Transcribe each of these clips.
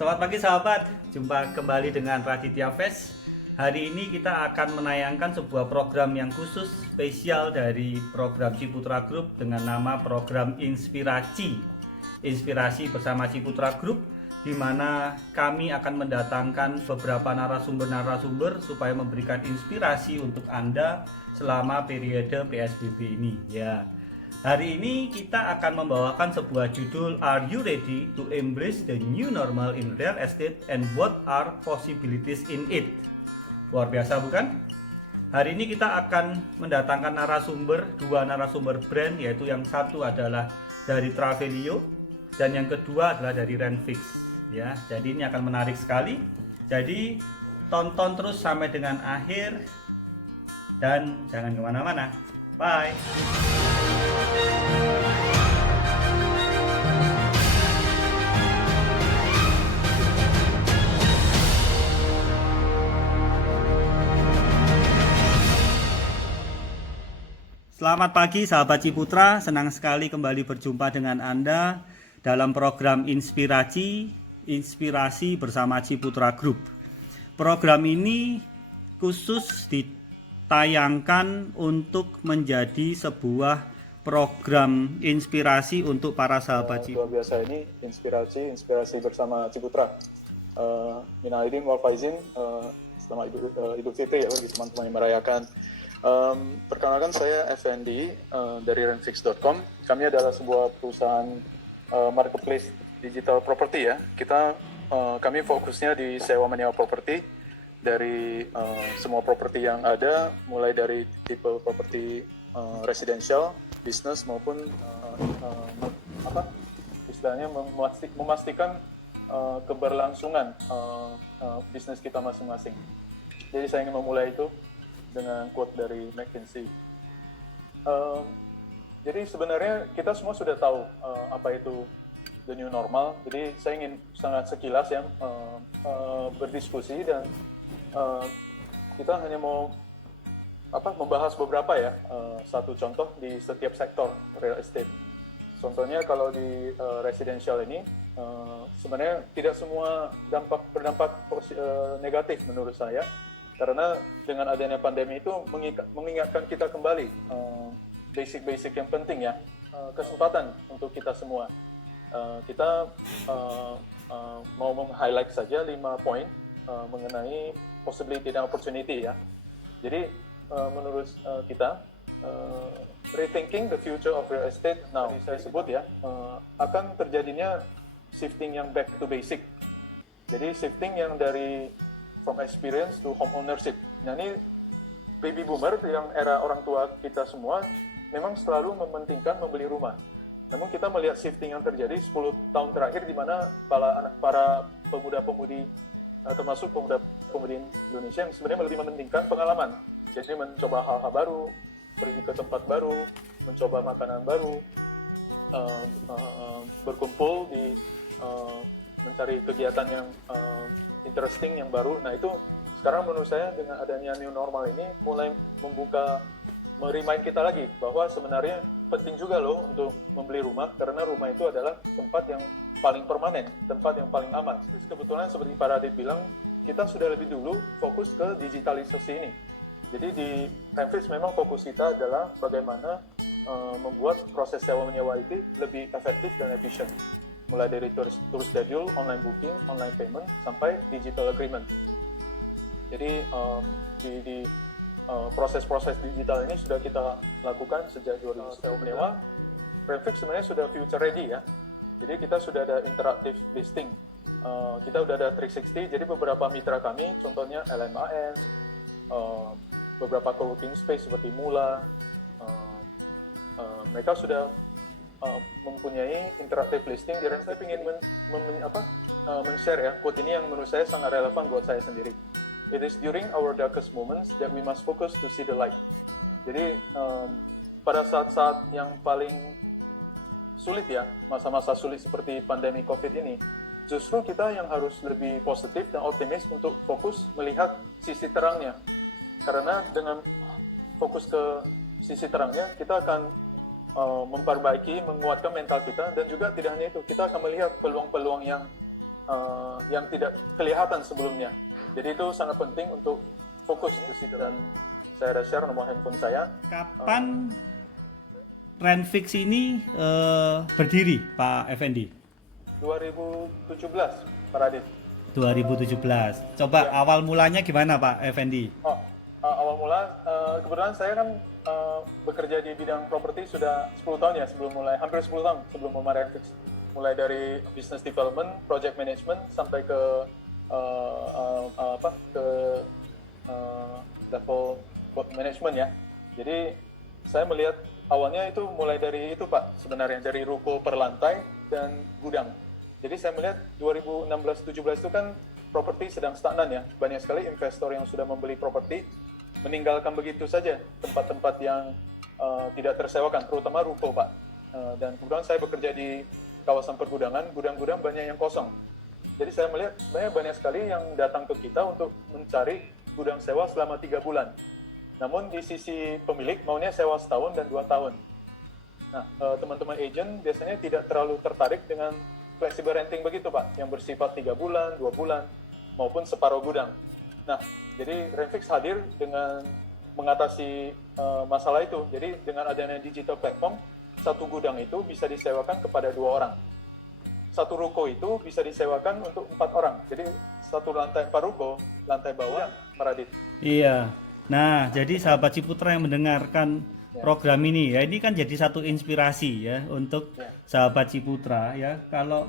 Selamat pagi sahabat, jumpa kembali dengan Raditya Fest. Hari ini kita akan menayangkan sebuah program yang khusus spesial dari program Ciputra Group dengan nama program Inspirasi. Inspirasi bersama Ciputra Group, di mana kami akan mendatangkan beberapa narasumber-narasumber supaya memberikan inspirasi untuk Anda selama periode PSBB ini. Ya. Hari ini kita akan membawakan sebuah judul Are You Ready to Embrace the New Normal in Real Estate and What Are Possibilities in It? Luar biasa bukan? Hari ini kita akan mendatangkan dua narasumber brand, yaitu yang satu adalah dari Travelio dan yang kedua adalah dari Renfix. Ya, jadi ini akan menarik sekali. Jadi tonton terus sampai dengan akhir dan jangan kemana-mana. Bye. Selamat pagi sahabat Ciputra, senang sekali kembali berjumpa dengan Anda dalam program Inspirasi bersama Ciputra Group. Program ini khusus ditayangkan untuk menjadi sebuah program inspirasi untuk para sahabat Ciputra. Luar biasa ini inspirasi bersama Ciputra. Minal aidin wal faizin, selamat Idul Fitri ya bagi teman-teman yang merayakan. Perkenalkan saya Effendi dari Renfix.com. Kami adalah sebuah perusahaan marketplace digital property ya. Kami fokusnya di sewa menyewa properti dari semua properti yang ada, mulai dari tipe properti residential, bisnis maupun istilahnya memastikan keberlangsungan bisnis kita masing-masing. Jadi saya ingin memulai itu dengan quote dari McKinsey. Jadi sebenarnya kita semua sudah tahu apa itu the new normal. Jadi saya ingin sangat sekilas ya berdiskusi dan kita hanya mau membahas beberapa ya, satu contoh di setiap sektor real estate. Contohnya kalau di residential ini sebenarnya tidak semua berdampak negatif menurut saya. Karena dengan adanya pandemi itu mengingatkan kita kembali basic-basic yang penting ya, kesempatan untuk kita semua. Kita mau meng-highlight saja 5 poin mengenai possibility dan opportunity ya. Jadi menurut kita rethinking the future of real estate now, saya sebut ya, akan terjadinya shifting yang back to basic. Jadi shifting yang dari from experience to home ownership. Nah ini baby boomer yang era orang tua kita semua memang selalu mementingkan membeli rumah. Namun kita melihat shifting yang terjadi 10 tahun terakhir di mana para pemuda-pemudi termasuk pemuda-pemudi Indonesia yang sebenarnya lebih mementingkan pengalaman. Jadi mencoba hal-hal baru, pergi ke tempat baru, mencoba makanan baru, berkumpul di mencari kegiatan yang interesting yang baru. Nah itu sekarang menurut saya dengan adanya new normal ini mulai merimain kita lagi bahwa sebenarnya penting juga loh untuk membeli rumah, karena rumah itu adalah tempat yang paling permanen, tempat yang paling aman. Kebetulan seperti Pak Radit bilang, kita sudah lebih dulu fokus ke digitalisasi ini. Jadi di Renfix memang fokus kita adalah bagaimana membuat proses sewa menyewa itu lebih efektif dan efisien. Mulai dari tour schedule, online booking, online payment, sampai digital agreement. Jadi di proses-proses digital ini sudah kita lakukan sejak 2000 sewa menyewa. Renfix sebenarnya sudah future ready ya. Jadi kita sudah ada interactive listing. Kita sudah ada 360, jadi beberapa mitra kami, contohnya LMAN, beberapa co-working space seperti Mula, mereka sudah mempunyai interactive listing. Jadi saya ingin men-share ya quote ini yang menurut saya sangat relevan buat saya sendiri. It is during our darkest moments that we must focus to see the light. Jadi pada saat-saat yang paling sulit ya, masa-masa sulit seperti pandemi COVID ini, justru kita yang harus lebih positif dan optimis untuk fokus melihat sisi terangnya. Karena dengan fokus ke sisi terangnya, kita akan memperbaiki, menguatkan mental kita, dan juga tidak hanya itu, kita akan melihat peluang-peluang yang yang tidak kelihatan sebelumnya. Jadi itu sangat penting untuk fokus di situ. Dan saya ada share nomor handphone saya. Kapan Renfix ini berdiri, Pak Effendi? 2017, Pak Radit. 2017. Coba Ya. awal mulanya gimana, Pak Effendi? Awal mula, kebetulan saya kan bekerja di bidang properti sudah 10 tahun ya, hampir 10 tahun sebelum mulai Renfix. Mulai dari business development, project management, sampai ke level management ya. Jadi saya melihat awalnya itu mulai dari itu Pak, sebenarnya dari ruko per lantai dan gudang. Jadi saya melihat 2016-17 itu kan properti sedang stagnan ya. Banyak sekali investor yang sudah membeli properti meninggalkan begitu saja tempat-tempat yang tidak tersewakan, terutama ruko Pak. Dan kemudian saya bekerja di kawasan pergudangan, gudang-gudang banyak yang kosong. Jadi saya melihat sebenarnya banyak sekali yang datang ke kita untuk mencari gudang sewa selama 3 bulan. Namun di sisi pemilik maunya sewa setahun dan 2 tahun. Nah, teman-teman agent biasanya tidak terlalu tertarik dengan flexible renting begitu Pak, yang bersifat 3 bulan, 2 bulan, maupun separuh gudang. Nah, jadi Renfix hadir dengan mengatasi masalah itu. Jadi dengan adanya digital platform, satu gudang itu bisa disewakan kepada 2 orang. Satu ruko itu bisa disewakan untuk 4 orang. Jadi satu lantai 4 ruko, lantai bawah Paradit. Iya. Nah, jadi sahabat Ciputra yang mendengarkan program ini ya, ini kan jadi satu inspirasi ya untuk sahabat Ciputra ya. Kalau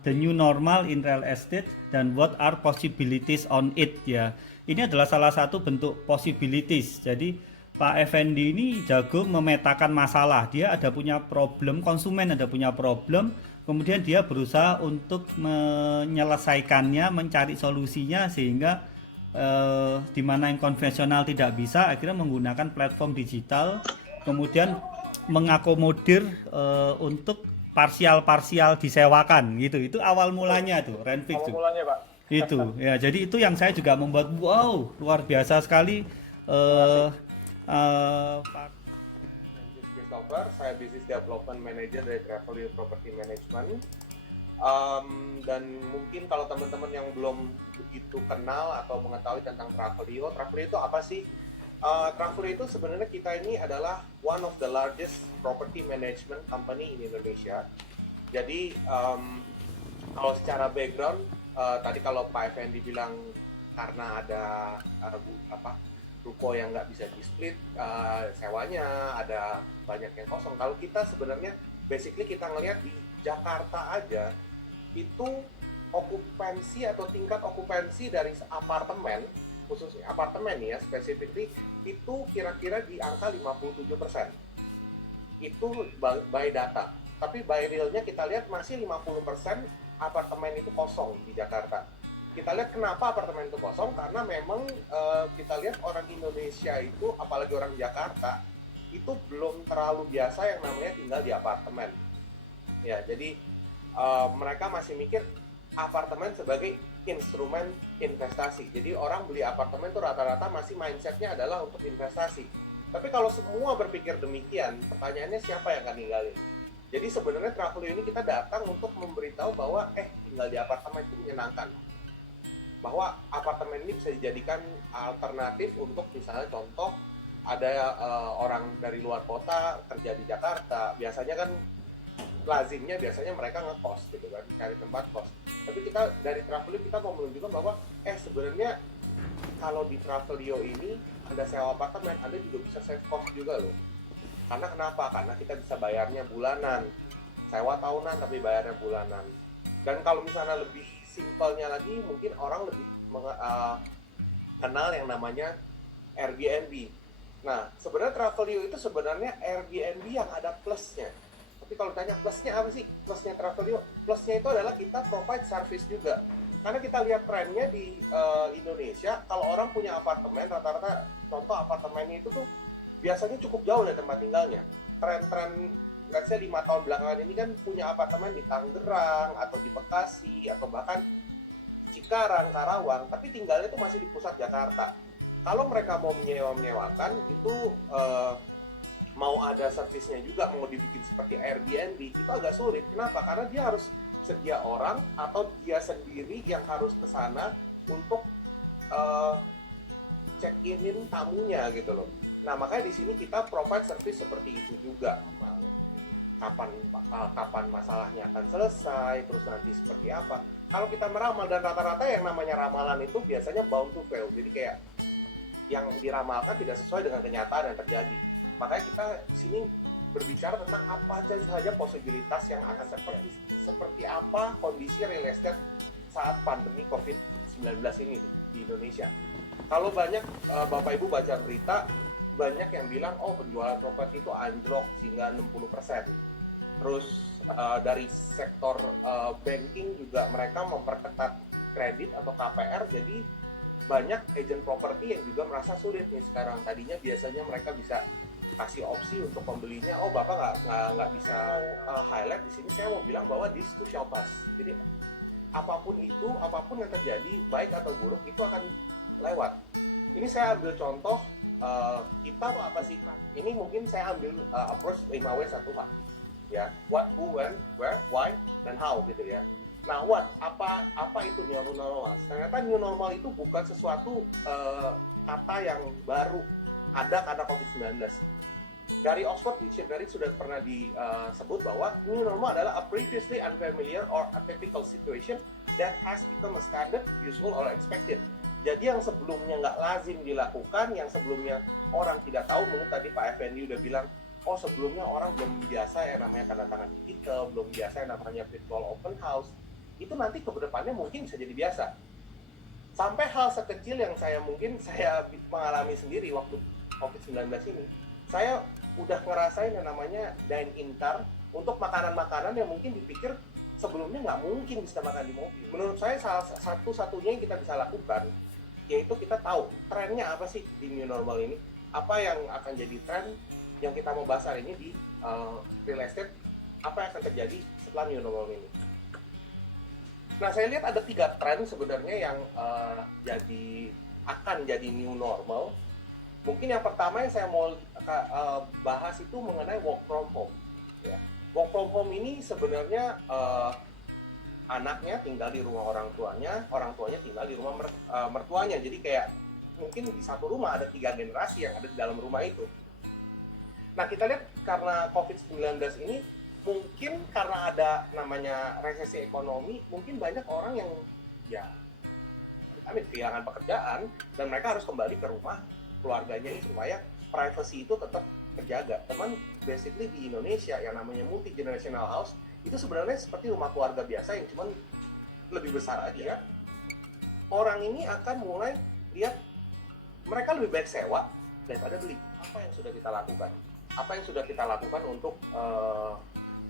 the new normal in real estate dan what are possibilities on it ya. Ini adalah salah satu bentuk possibilities. Jadi Pak Effendi ini jago memetakan masalah. Dia ada punya problem, konsumen ada punya problem, kemudian dia berusaha untuk menyelesaikannya, mencari solusinya sehingga di mana yang konvensional tidak bisa, akhirnya menggunakan platform digital, kemudian mengakomodir untuk parsial-parsial disewakan gitu. Itu awal mulanya tuh Renfix tuh. Awal mulanya Pak. Itu ya, jadi itu yang saya juga membuat wow, luar biasa sekali. Pak Christopher, saya Business Development Manager dari Travelio Property Management. Dan mungkin kalau teman-teman yang belum begitu kenal atau mengetahui tentang Travelio itu apa sih? Travelio itu sebenarnya kita ini adalah one of the largest property management company in Indonesia. Jadi kalau secara background, tadi kalau Pak Effendi bilang karena ada ruko yang nggak bisa di-split sewanya, ada banyak yang kosong. Kalau kita sebenarnya basically kita ngelihat di Jakarta aja itu okupansi atau tingkat okupansi dari apartemen, khususnya apartemen ya specifically, itu kira-kira di angka 57%. Itu by data. Tapi by realnya kita lihat masih 50% apartemen itu kosong di Jakarta. Kita lihat kenapa apartemen itu kosong, karena memang kita lihat orang Indonesia itu, apalagi orang Jakarta, itu belum terlalu biasa yang namanya tinggal di apartemen. Ya, jadi mereka masih mikir apartemen sebagai instrumen investasi. Jadi orang beli apartemen itu rata-rata masih mindsetnya adalah untuk investasi. Tapi kalau semua berpikir demikian, pertanyaannya siapa yang akan ninggalin? Jadi sebenarnya Travelio ini kita datang untuk memberitahu bahwa tinggal di apartemen itu menyenangkan. Bahwa apartemen ini bisa dijadikan alternatif untuk misalnya contoh ada orang dari luar kota kerja di Jakarta, biasanya kan lazimnya biasanya mereka ngekos gitu kan, cari tempat kos. Tapi kita dari Travelio kita mau menunjukkan bahwa sebenarnya kalau di Travelio ini Anda sewa apartemen, Anda juga bisa save cost juga loh. Karena kenapa? Karena kita bisa bayarnya bulanan, sewa tahunan tapi bayarnya bulanan. Dan kalau misalnya lebih simpelnya lagi, mungkin orang lebih kenal yang namanya Airbnb. Nah, sebenarnya Travelio itu sebenarnya Airbnb yang ada plusnya. Tapi kalau tanya plusnya apa sih? Plusnya Travelio? Plusnya itu adalah kita provide service juga. Karena kita lihat trennya di Indonesia, kalau orang punya apartemen, rata-rata contoh apartemennya itu tuh biasanya cukup jauh dari tempat tinggalnya. Tren-tren, let's say 5 tahun belakangan ini kan punya apartemen di Tangerang, atau di Bekasi, atau bahkan Cikarang, Karawang, tapi tinggalnya itu masih di pusat Jakarta. Kalau mereka mau menyewakan, itu mau ada servisnya juga, mau dibikin seperti Airbnb, itu agak sulit. Kenapa? Karena dia harus sedia orang atau dia sendiri yang harus ke sana untuk check-in tamunya gitu loh. Nah, makanya di sini kita provide service seperti itu juga. Kapan masalahnya akan selesai, terus nanti seperti apa. Kalau kita meramal, dan rata-rata yang namanya ramalan itu biasanya bound to fail. Jadi kayak yang diramalkan tidak sesuai dengan kenyataan yang terjadi. Makanya kita di sini berbicara tentang apa saja posibilitas yang akan seperti apa kondisi real estate saat pandemi COVID-19 ini di Indonesia. Kalau banyak Bapak Ibu baca berita, banyak yang bilang penjualan properti itu anjlok hingga 60%. Terus dari sektor banking juga mereka memperketat kredit atau KPR, jadi banyak agent properti yang juga merasa sulit nih sekarang. Tadinya biasanya mereka bisa kasih opsi untuk pembelinya, Bapak nggak bisa highlight di sini. Saya mau bilang bahwa this too shall pass. Jadi apapun yang terjadi, baik atau buruk, itu akan lewat. Ini saya ambil contoh kita tuh apa sih? Ini mungkin saya ambil approach 5W1H. Ya, what, who, when, where, why, dan how gitu ya. Nah, apa itu new normal? Ternyata new normal itu bukan sesuatu kata yang baru ada karena COVID-19. Dari Oxford Dictionary sudah pernah disebut bahwa new normal adalah a previously unfamiliar or atypical situation that has become a standard, usual, or expected. Jadi yang sebelumnya nggak lazim dilakukan, yang sebelumnya orang tidak tahu, mungkin tadi Pak Effendi udah bilang, sebelumnya orang belum biasa yang namanya tanda tangan digital, belum biasa yang namanya virtual open house, itu nanti ke depannya mungkin bisa jadi biasa. Sampai hal sekecil yang saya mengalami sendiri waktu COVID-19 ini, saya udah ngerasain yang namanya dine-in car untuk makanan-makanan yang mungkin dipikir sebelumnya nggak mungkin bisa makan di mobil. Menurut saya salah satu-satunya yang kita bisa lakukan, yaitu kita tahu trennya apa sih di new normal ini, apa yang akan jadi tren yang kita mau bahas hari ini di real estate, apa yang akan terjadi setelah new normal ini. Nah, saya lihat ada 3 tren sebenarnya yang akan jadi new normal. Mungkin yang pertama yang saya mau bahas itu mengenai work from home. Ya. Work from home ini sebenarnya anaknya tinggal di rumah orang tuanya tinggal di rumah mertuanya. Jadi kayak mungkin di satu rumah ada 3 generasi yang ada di dalam rumah itu. Nah, kita lihat karena COVID-19 ini, mungkin karena ada namanya resesi ekonomi, mungkin banyak orang yang kehilangan pekerjaan, dan mereka harus kembali ke rumah keluarganya ini supaya privacy itu tetap terjaga. Teman, basically di Indonesia yang namanya multi generational house, itu sebenarnya seperti rumah keluarga biasa yang cuman lebih besar aja. Orang ini akan mulai lihat, mereka lebih baik sewa daripada beli. Apa yang sudah kita lakukan? Apa yang sudah kita lakukan untuk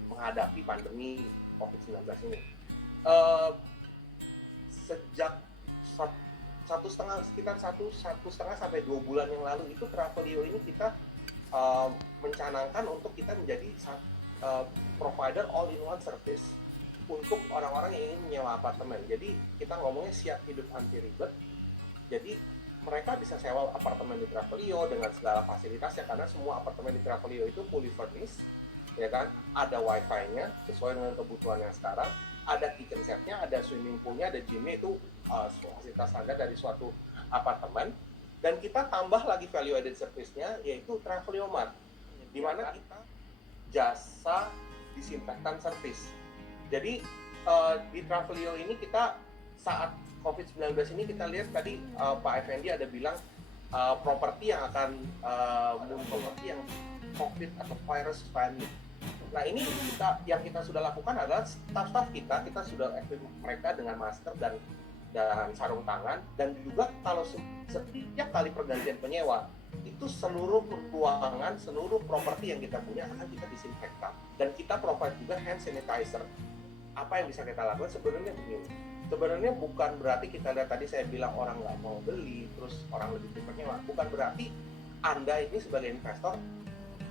menghadapi pandemi COVID-19 ini? Sejak sekitar satu setengah sampai 2 bulan yang lalu itu Travelio ini kita mencanangkan untuk kita menjadi provider all-in-one service untuk orang-orang yang ingin menyewa apartemen. Jadi kita ngomongnya siap hidup anti ribet. Jadi mereka bisa sewa apartemen di Travelio dengan segala fasilitasnya, karena semua apartemen di Travelio itu fully furnished, ya kan? Ada wifi-nya sesuai dengan kebutuhan yang sekarang, ada kitchen set-nya, ada swimming pool-nya, ada gym-nya, itu fasilitas standar dari suatu apartemen. Dan kita tambah lagi value added service-nya, yaitu Travelio Mart, di mana kita jasa disinfektan service. Jadi di Travelio ini kita saat COVID-19 ini kita lihat tadi Pak Effendi ada bilang properti yang akan muncul, yang COVID atau virus pandemic. Nah, ini yang kita sudah lakukan adalah staff kita sudah equip mereka dengan masker dan sarung tangan, dan juga kalau setiap kali pergantian penyewa itu seluruh ruangan, seluruh properti yang kita punya akan kita disinfektan, dan kita provide juga hand sanitizer. Apa yang bisa kita lakukan sebenarnya begini. Sebenarnya bukan berarti kita lihat tadi saya bilang orang nggak mau beli, terus orang lebih prefer nyewa. Bukan berarti Anda ini sebagai investor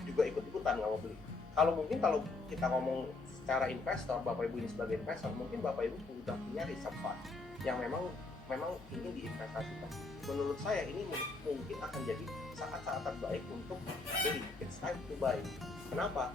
juga ikut-ikutan nggak mau beli. Kalau kita ngomong secara investor, Bapak Ibu ini sebagai investor, mungkin Bapak Ibu sudah punya reserve fund yang memang ingin diinvestasikan. Menurut saya ini mungkin akan jadi saat-saat terbaik untuk beli. It's time to buy. Kenapa?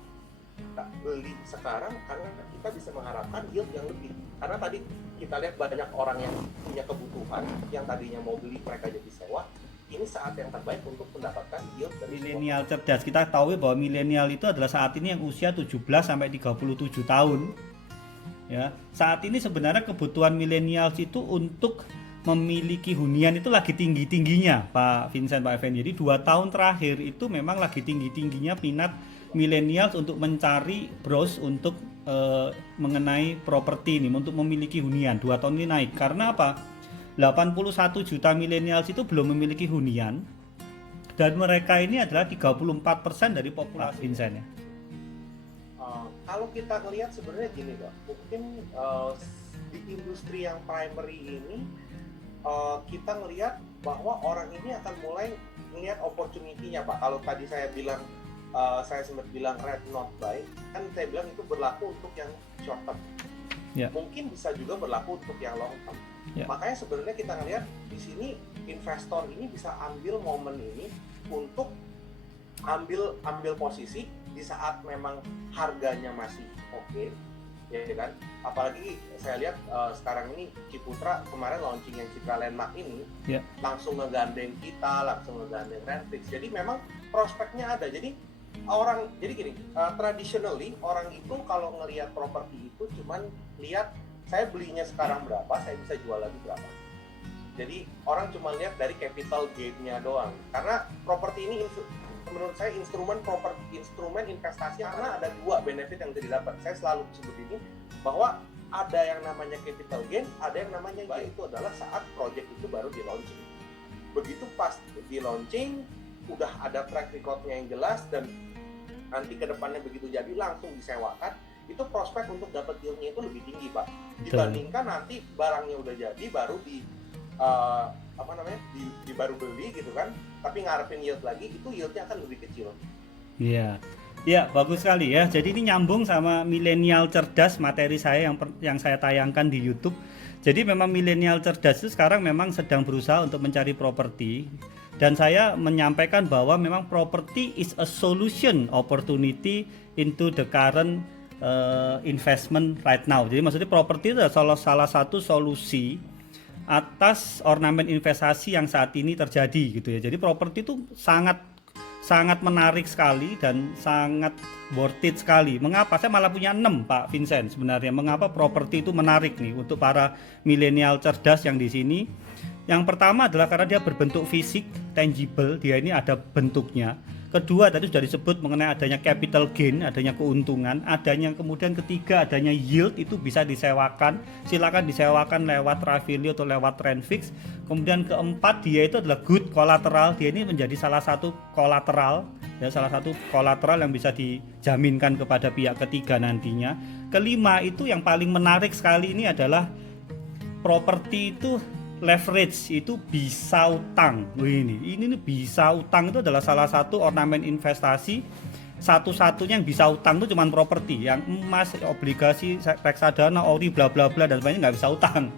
beli sekarang karena kita bisa mengharapkan yield yang lebih. Karena tadi kita lihat banyak orang yang punya kebutuhan, yang tadinya mau beli mereka jadi sewa. Ini saat yang terbaik untuk mendapatkan yield dari Milenial cerdas. Kita tahu bahwa milenial itu adalah saat ini yang usia 17 sampai 37 tahun. Ya, saat ini sebenarnya kebutuhan milenial itu untuk memiliki hunian itu lagi tinggi-tingginya, Pak Vincent, Pak Effendi. Jadi 2 tahun terakhir itu memang lagi tinggi-tingginya minat milenial untuk mencari bros untuk mengenai properti ini, untuk memiliki hunian. 2 tahun ini naik. Karena apa? 81 juta milenial itu belum memiliki hunian, dan mereka ini adalah 34% dari populasi. Vincent ya. Kalau kita ngelihat sebenarnya gini Pak, mungkin di industri yang primary ini kita ngelihat bahwa orang ini akan mulai melihat opportunity-nya Pak. Kalau tadi saya bilang saya sempat bilang red not buy, kan saya bilang itu berlaku untuk yang short term. Ya. Mungkin bisa juga berlaku untuk yang long term. Ya. Makanya sebenarnya kita ngelihat di sini investor ini bisa ambil momen ini untuk ambil posisi di saat memang harganya masih oke, ya kan? Apalagi saya lihat sekarang ini Ciputra kemarin launching yang Citra Landmark ini, ya, langsung ngegandeng kita, langsung ngegandeng Renfix. Jadi memang prospeknya ada. Jadi gini, traditionally orang itu kalau ngelihat properti itu cuman lihat saya belinya sekarang berapa, saya bisa jual lagi berapa. Jadi orang cuma lihat dari capital gain-nya doang. Karena properti ini menurut saya instrumen investasi, karena ada 2 benefit yang bisa didapat. Saya selalu sebut ini bahwa ada yang namanya capital gain, ada yang namanya yield. Itu adalah saat project itu baru di launching. Begitu pas di launching udah ada track record-nya yang jelas, dan nanti ke depannya begitu jadi langsung disewakan, itu prospek untuk dapat yield-nya itu lebih tinggi Pak, dibandingkan nanti barangnya udah jadi baru baru beli gitu kan, tapi ngarepin yield lagi, itu yieldnya akan lebih kecil. Iya. Ya, bagus sekali ya. Jadi ini nyambung sama milenial cerdas, materi saya yang saya tayangkan di YouTube. Jadi memang milenial cerdas itu sekarang memang sedang berusaha untuk mencari properti, dan saya menyampaikan bahwa memang property is a solution opportunity into the current investment right now. Jadi maksudnya properti itu adalah salah satu solusi atas ornamen investasi yang saat ini terjadi gitu ya. Jadi properti itu sangat menarik sekali dan sangat worth it sekali. Mengapa? Saya malah punya 6 Pak Vincent sebenarnya. Mengapa properti itu menarik nih untuk para milenial cerdas yang di sini? Yang pertama adalah karena dia berbentuk fisik, tangible, dia ini ada bentuknya. Kedua tadi sudah disebut mengenai adanya capital gain, adanya keuntungan, adanya kemudian ketiga adanya yield, itu bisa disewakan, silakan disewakan lewat Ravilio atau lewat Renfix. Kemudian keempat dia itu adalah good collateral, dia ini menjadi salah satu kolateral ya, salah satu kolateral yang bisa dijaminkan kepada pihak ketiga nantinya. Kelima itu yang paling menarik sekali ini adalah properti itu leverage, itu bisa utang. Ini bisa utang itu adalah salah satu ornamen investasi. Satu-satunya yang bisa utang itu cuma properti. Yang emas, obligasi, reksadana, ori, bla bla bla dan sebagainya nggak bisa utang.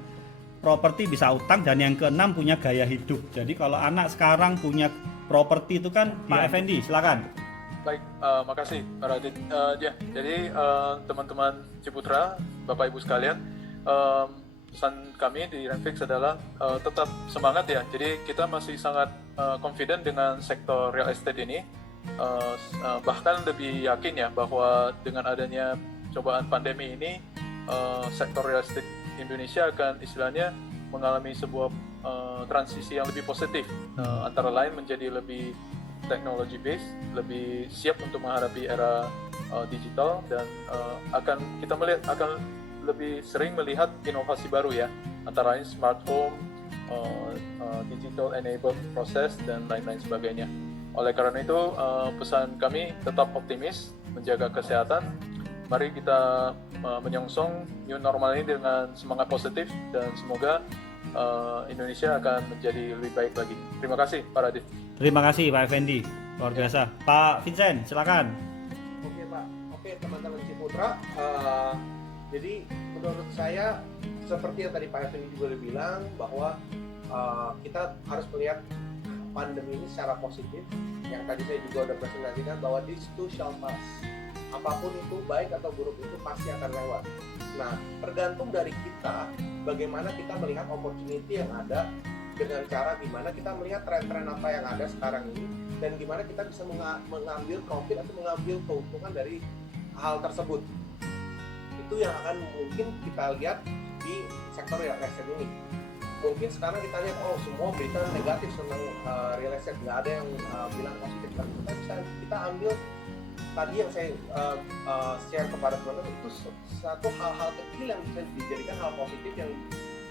Properti bisa utang. Dan yang keenam punya gaya hidup. Jadi kalau anak sekarang punya properti itu kan Pak Effendi, silakan. Baik, makasih Pak Radit. Jadi teman-teman Ciputra, Bapak Ibu sekalian, pesan kami di Renfix adalah tetap semangat ya. Jadi kita masih sangat confident dengan sektor real estate ini. Bahkan lebih yakin ya bahwa dengan adanya cobaan pandemi ini, sektor real estate Indonesia akan istilahnya mengalami sebuah transisi yang lebih positif, antara lain menjadi lebih technology based, lebih siap untuk menghadapi era digital, dan kita melihat akan lebih sering melihat inovasi baru ya, antara lain smart home, digital enabled process, dan lain-lain sebagainya. Oleh karena itu pesan kami tetap optimis, menjaga kesehatan. Mari kita menyongsong new normal ini dengan semangat positif, dan semoga Indonesia akan menjadi lebih baik lagi. Terima kasih Pak Radit. Terima kasih Pak Effendi, luar biasa. Pak Vincent, silakan. Oke Pak, oke teman-teman Ciputra. Jadi menurut saya seperti yang tadi Pak Effendi juga bilang bahwa kita harus melihat pandemi ini secara positif. Yang tadi saya juga udah presentasikan bahwa this too shall pass. apapun itu baik atau buruk itu pasti akan lewat. Nah, tergantung dari kita bagaimana kita melihat opportunity yang ada, dengan cara gimana kita melihat tren-tren apa yang ada sekarang ini, dan gimana kita bisa mengambil profit atau mengambil keuntungan dari hal tersebut. Itu yang akan mungkin kita lihat di sektor real estate ini. Mungkin sekarang kita lihat, oh semua berita negatif tentang real estate, nggak ada yang bilang positif. Tapi kita ambil tadi yang saya share kepada teman-teman, itu satu hal-hal kecil yang bisa dijadikan hal positif yang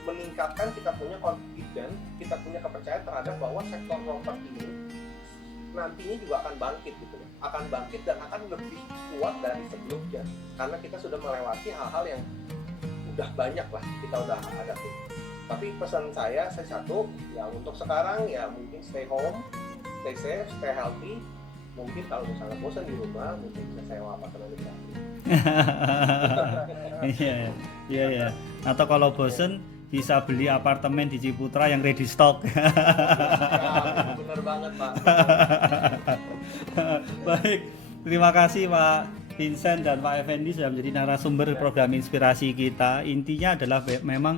meningkatkan kita punya confidence, kita punya kepercayaan terhadap bahwa sektor properti ini nantinya juga akan bangkit gitu, akan bangkit dan akan lebih kuat dari sebelumnya, karena kita sudah melewati hal-hal yang udah banyak lah kita udah hadapi. Tapi pesan saya satu, ya untuk sekarang ya mungkin stay home, stay safe, stay healthy. Mungkin kalau misalnya bosan di rumah, mungkin bisa sewa apartemen gratis. Iya. Atau kalau bosan bisa beli apartemen di Ciputra yang ready stock. Ya, bener banget Pak. Baik, terima kasih Pak Vincent dan Pak Effendi sudah menjadi narasumber program inspirasi kita. Intinya adalah memang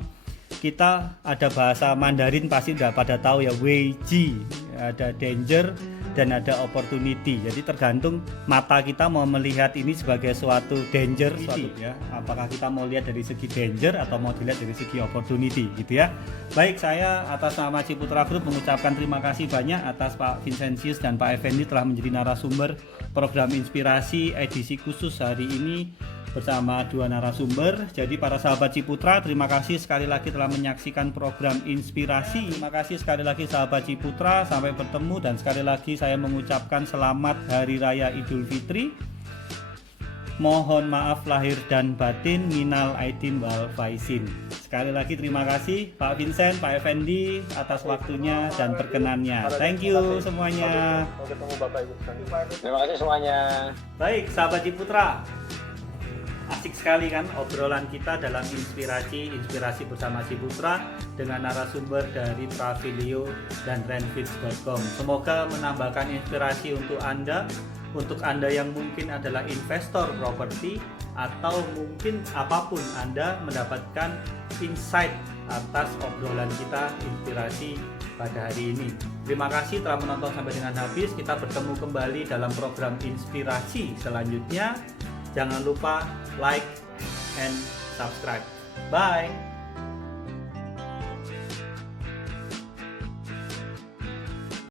kita ada bahasa Mandarin pasti udah pada tahu ya, Weiji, ada danger dan ada opportunity. Jadi tergantung mata kita mau melihat ini sebagai suatu danger, ya. Apakah kita mau lihat dari segi danger atau mau dilihat dari segi opportunity, gitu ya. Baik, saya atas nama Ciputra Group mengucapkan terima kasih banyak atas Pak Vincentius dan Pak Effendi telah menjadi narasumber program inspirasi edisi khusus hari ini bersama dua narasumber. Jadi para sahabat Ciputra, terima kasih sekali lagi telah menyaksikan program inspirasi. Terima kasih sekali lagi sahabat Ciputra, sampai bertemu dan sekali lagi saya mengucapkan selamat Hari Raya Idul Fitri. Mohon maaf lahir dan batin, minal aidin wal faizin. Sekali lagi terima kasih Pak Vincent, Pak Effendi atas waktunya dan perkenannya. Thank you semuanya. Mau ketemu Bapak Ibu. Terima kasih semuanya. Baik sahabat Ciputra, asik sekali kan obrolan kita dalam inspirasi bersama Ciputra dengan narasumber dari Travilio dan Renfits.com. Semoga menambahkan inspirasi untuk Anda yang mungkin adalah investor properti atau mungkin apapun Anda mendapatkan insight atas obrolan kita inspirasi pada hari ini. Terima kasih telah menonton sampai dengan habis. Kita bertemu kembali dalam program inspirasi selanjutnya. Jangan lupa like and subscribe. Bye.